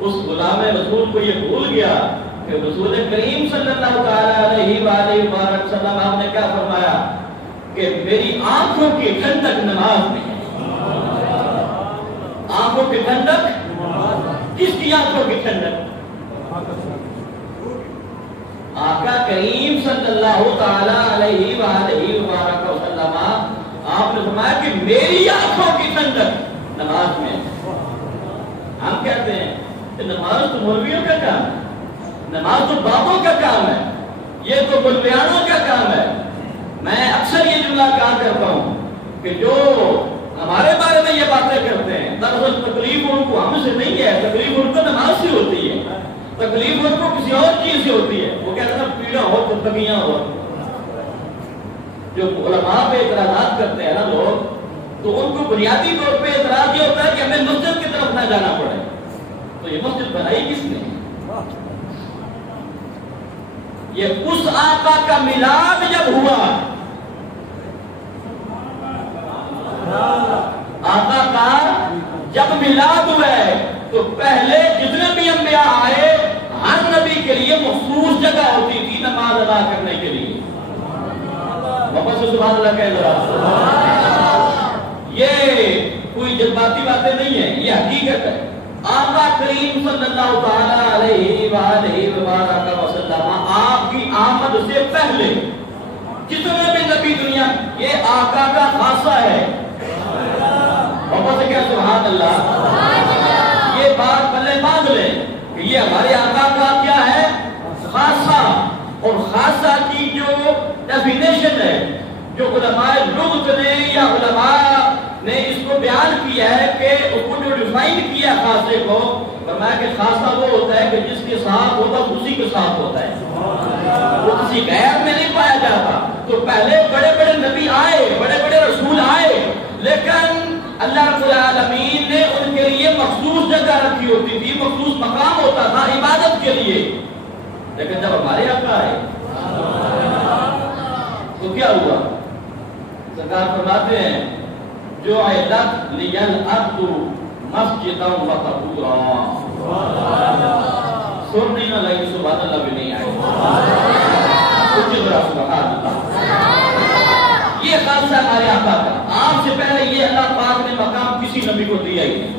اس غلام رسول کو یہ بھول گیا کہ رسول کریم صلی اللہ علیہ وآلہ وسلم آپ نے کیا فرمایا کہ میری آنکھوں کی ٹھنڈک نماز میں ہے۔ آنکھوں کی ٹھنڈک، کس کی آنکھوں کی ٹھنڈک؟ آقا کریم صلی اللہ تعالی علیہ وآلہ وسلم آپ نے فرمایا کہ میری آنکھوں کی ٹھنڈک نماز میں ہے۔ ہم کہتے ہیں کہ نماز تو مولویوں کا کام ہے، نماز تو بابوں کا کام ہے، یہ تو ملویانوں کا کام ہے۔ میں اکثر یہ جملہ کہا کرتا ہوں کہ جو ہمارے بارے میں یہ باتیں کرتے ہیں دراصل تکلیف ان کو ہم سے نہیں ہے، تکلیف ان کو نماز سے ہوتی ہے، تکلیف ان کو کسی اور چیز سے ہوتی ہے۔ وہ کہتے ہیں پیڑا ہو تو تکیاں ہو۔ جو علماء پہ اعتراضات کرتے ہیں نا لوگ، تو ان کو بنیادی طور پہ اعتراض یہ ہوتا ہے کہ ہمیں مسجد کی طرف نہ جانا پڑے۔ تو یہ مسجد بنائی کس نے؟ یہ اس آقا کا میلاد جب ہوا، آقا کا جب میلاد ہوا ہے تو پہلے جتنے بھی انبیاء آئے ہر نبی کے لیے مخصوص جگہ ہوتی تھی نماز ادا کرنے کے لیے۔ واپس سبحان اللہ کہہ ذرا۔ یہ کوئی جذباتی باتیں نہیں ہیں، یہ حقیقت ہے۔ آقا کریم صلی اللہ تعالی علیہ وآلہ وسلم آپ کی آمد سے پہلے جتنے بھی نبی دنیا، یہ آقا کا خاصہ ہے۔ واپس سے کیا سبحان اللہ۔ یہ بات پہلے مان لیں کہ یہ ہمارے آقا کا کیا ہے؟ خاصہ۔ اور خاصہ کی جو ڈیفینیشن ہے، جو علماء لغت نے یا علماء نے اس کو بیان کیا ہے کہ اس کو جو ڈیفائن کیا خاصے کو، فرمایا کہ خاصہ وہ ہوتا ہے کہ جس کے ساتھ ہوتا ہے اسی کے ساتھ ہوتا ہے، وہ کسی غیر میں نہیں پایا جاتا۔ تو پہلے بڑے بڑے نبی آئے، بڑے بڑے رسول آئے، لیکن اللہ رب العالمین نے ان کے لیے مخصوص جگہ رکھی ہوتی تھی، مخصوص مقام ہوتا تھا عبادت کے لیے۔ لیکن جب ہمارے آقا آئے تو کیا ہوا؟ سرکار فرماتے ہیں جو عیدت لیل ارض مسجدا و طہورا۔ سر نہیں نہ لگی سبحان اللہ بھی نہیں آئے۔ کچھ ذرا سبحان اللہ۔ یہ خاصہ ہمارے آقا کا، آپ سے پہلے یہ اللہ پاک نے مقام کسی نبی کو دیا ہی نہیں۔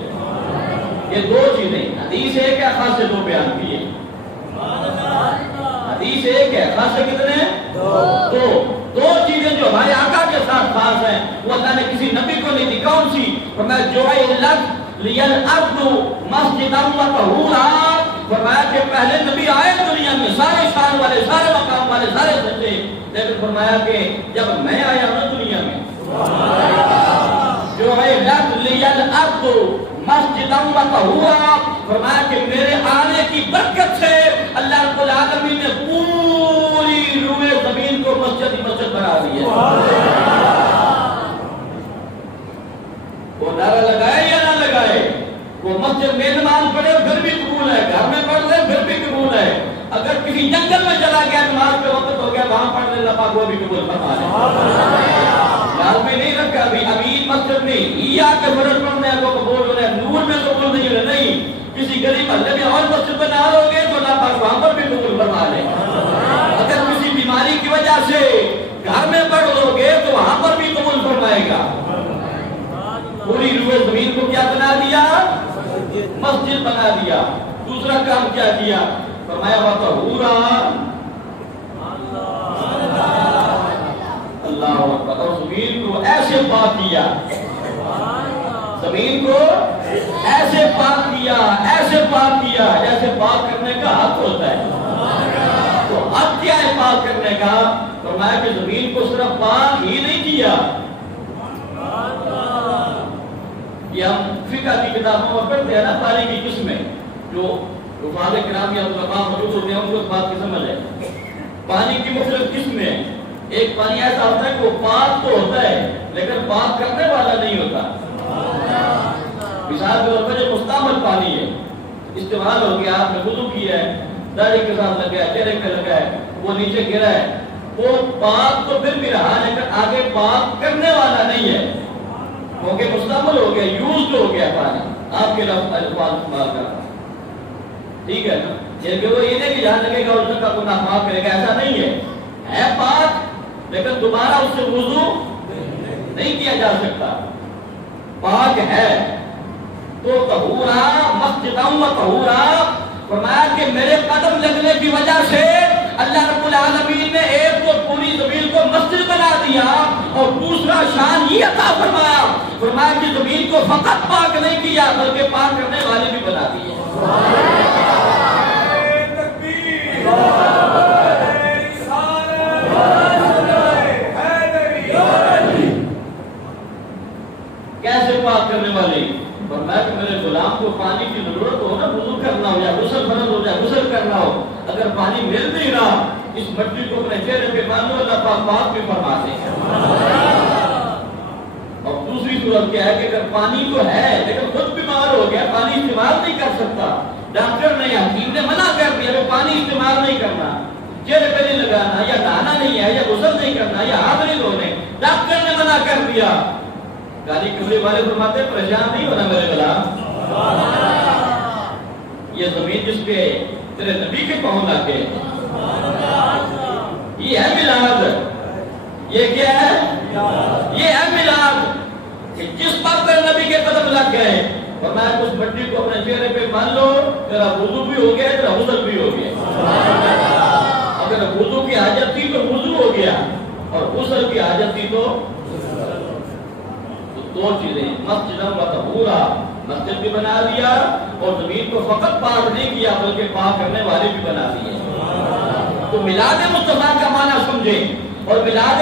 یہ دو چیزیں، حدیث ایک ہے، خاصے دو بیان کیے۔ حدیث ایک ہے، خاصے کتنے ہیں؟ دو چیزیں جو ہمارے آقا کے ساتھ خاص ہیں وہ اللہ نے کسی نبی کو نہیں دی۔ کون سی؟ فرمایا جعلت لیل ارض مسجدا و طہورا۔ فرمایا کہ پہلے نبی آئے دنیا میں، سارے شان والے، سارے مقام والے، سارے سچے، لیکن فرمایا کہ جب میں آیا ہوں دنیا میں جعلت لیل ارض مسجدا و طہورا، فرمایا کہ میرے آنے کی برکت سے اللہ رب العالمین نے پوری روئے زمین کو مسجد بنا دی ہے۔ وہ نعرہ لگائے یا نہ لگائے، وہ مسجد میں نماز پڑھے پھر بھی قبول ہے، گھر میں پڑھ لے پھر بھی قبول ہے، اگر کسی جنگل میں چلا گیا نماز کے وقت ہو گیا وہاں پڑھ لے اللہ پاک وہ بھی قبول فرما لے۔ خیال میں نہیں رکھا ابھی مسجد میں یا کے فرض پڑھنے کو قبول ہو رہے ہیں، نور میں قبول نہیں ہو رہے، نہیں، کسی غریب محلے میں اور مسجد بنا لو گے تو اللہ پاک وہاں پر بھی قبول فرما لے۔ اگر کسی بیماری کی وجہ سے گھر میں پڑھ لو گے تو وہاں پر بھی قبول فرمائے گا۔ پوری روئے زمین کو کیا بنا دیا؟ مسجد بنا دیا۔ دوسرا کام کیا کیا؟ فرمایا وطہورا، اللہ اکبر، اور زمین کو ایسے پاک کیا، زمین کو ایسے پاک کیا، ایسے پاک کیا جیسے پاک کرنے کا حق ہوتا ہے۔ تو حق کیا ہے پاک کرنے کا؟ فرمایا کہ زمین کو صرف پاک ہی نہیں کیا، یہ ہم فقہ کی کتابوں میں پڑھتے ہیں نا، پانی کی قسمیں، جو حفاظ کرام یا علماء موجود ہوتے ہیں ان کو اس بات کی سمجھ ہے۔ پانی کی مختلف قسمیں، ایک پانی ایسا ہوتا ہے کہ وہ پاک تو ہوتا ہے لیکن پاک کرنے والا نہیں ہوتا۔ مثال کے طور پر جو مستعمل پانی ہے، استعمال ہو گیا، آپ نے وضو کیا ہے، داڑھی کے ساتھ لگا ہے، چہرے پہ لگا ہے، وہ نیچے گرا ہے، وہ پاک تو پھر بھی رہا لیکن آگے پاک کرنے والا نہیں ہے، کیونکہ مستعمل ہو گیا، یوزڈ ہو گیا پانی، آپ کے لفظ الفاظ استعمال کر رہا۔ ٹھیک ہے نا؟ کہ وہ یہ نہیں کہ جہاں لگے گا اس کا گناہ معاف کرے گا، ایسا نہیں ہے پاک لیکن دوبارہ اس سے وضو نہیں کیا جا سکتا، پاک ہے تو طہورا مسجداں و طہورا، فرمایا کہ میرے قدم لگنے کی وجہ سے اللہ رب العالمین نے ایک تو پوری زمین کو مسجد بنا دیا اور دوسرا شان یہ عطا فرمایا کہ زمین کو فقط پاک نہیں کیا بلکہ پاک کرنے والے بھی بنا دیے۔ کیسے پاک کرنے والے؟ فرمایا کہ میرے غلام کو پانی کی ضرورت ہو نا، وضو کرنا ہو یا غسل فرض ہو جائے غسل کرنا ہو، اگر پانی مل نہیں رہا اس مٹی کو اپنے چہرے پہ باندھو، اللہ پاک پاک بھی فرماتے ہیں۔ اور دوسری صورت کیا ہے کہ اگر پانی تو ہے لیکن خود بیمار ہو گیا، پانی استعمال نہیں کر سکتا، ڈاکٹر نے حکیم نے منع کر دیا کہ پانی استعمال نہیں کرنا، چہرے پہ نہیں لگانا، یا نہانا نہیں ہے، یا غسل نہیں کرنا، یا ہاتھ نہیں دھونے، ڈاکٹر نے منع کر دیا۔ گالی کمرے والے فرماتے پریشان نہیں ہونا میرے غلام، یہ زمین جس پہ تیرے نبی کے پاؤں لگے، یہ ہے میلاد۔ یہ کیا ہے؟ یہ ہے میلاد کہ جس پر تیرے نبی کے قدم لگ گئے، فرمایا اس مٹی کو اپنے چہرے پہ مان لو، تیرا وضو بھی ہو گیا، تیرا غسل بھی ہو گیا۔ اگر وضو کی حاجت تھی تو وضو ہو گیا، اور غسل کی حاجت تھی تو دو چیزیں، مسجد و طہورا، مسجد بھی بنا دیا اور زمین کو فقط پاک نہیں کیا بلکہ پاک کرنے والے بھی بنا دیے۔ تو میلاد مصطفیٰ کا معنی سمجھیں، اور میلاد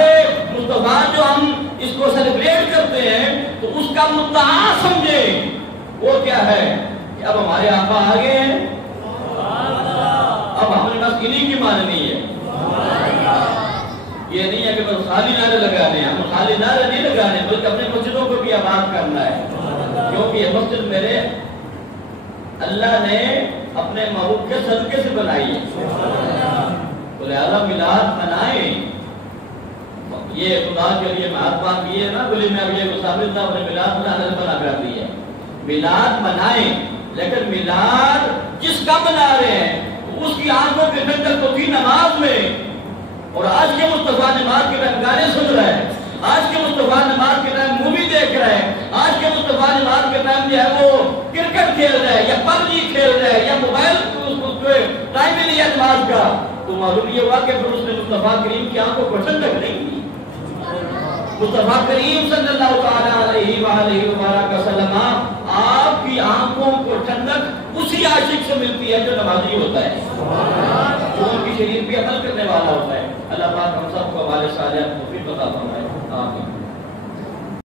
مصطفیٰ جو ہم اس کو سیلیبریٹ کرتے ہیں تو اس کا مدعا سمجھیں، وہ کیا ہے کہ اب ہمارے آقا آگے ہیں، اب ہم نے بس انہی کی ماننی ہے۔ یہ نہیں ہے کہ بس خالی نعرے لگانے ہیں، ہم خالی نعرے نہیں لگانے بلکہ اپنے مسجدوں کو بھی آباد کرنا ہے، کیونکہ یہ مسجد میرے اللہ نے اپنے محبوب کے صدقے سے بنائی ہے، تو لہذا میلاد منائیں۔ یہ خدا کے لیے مہاتما کی ہے نا، بولے میں اب یہ مسافر صاحب نے میلاد منانے سے منع کر دی ہے۔ میلاد منائیں لیکن میلاد جس کا منا رہے ہیں اس کی آنکھوں کے ٹھنڈک تو تھی نماز میں، اور آج کے مصطفیٰ نماز کے ٹائم گانے سن رہے ہیں، آج کے مصطفیٰ نماز کے ٹائم مووی دیکھ رہے ہیں، آج کے مصطفیٰ نماز کے ٹائم جو ہے وہ کرکٹ کھیل رہے ہیں یا پبجی کھیل رہے ہیں یا موبائل ٹائم ہی نہیں ہے نماز کا، تو معلوم یہ ہوا کہ پھر اس نے مصطفیٰ کریم کی آنکھوں کو ٹھنڈک نہیں کی۔ مصطفیٰ کریم صلی اللہ تعالیٰ علیہ وآلہ وبارک وسلم آپ کی آنکھوں کو ٹھنڈک اسی عاشق سے ملتی ہے جو نمازی ہوتا ہے، جو ان کی شریعت پہ عمل کرنے والا ہوتا ہے۔ اللہ پاک ہم سب کو ہمارے صالحات توفیق عطا فرمائے، آمین۔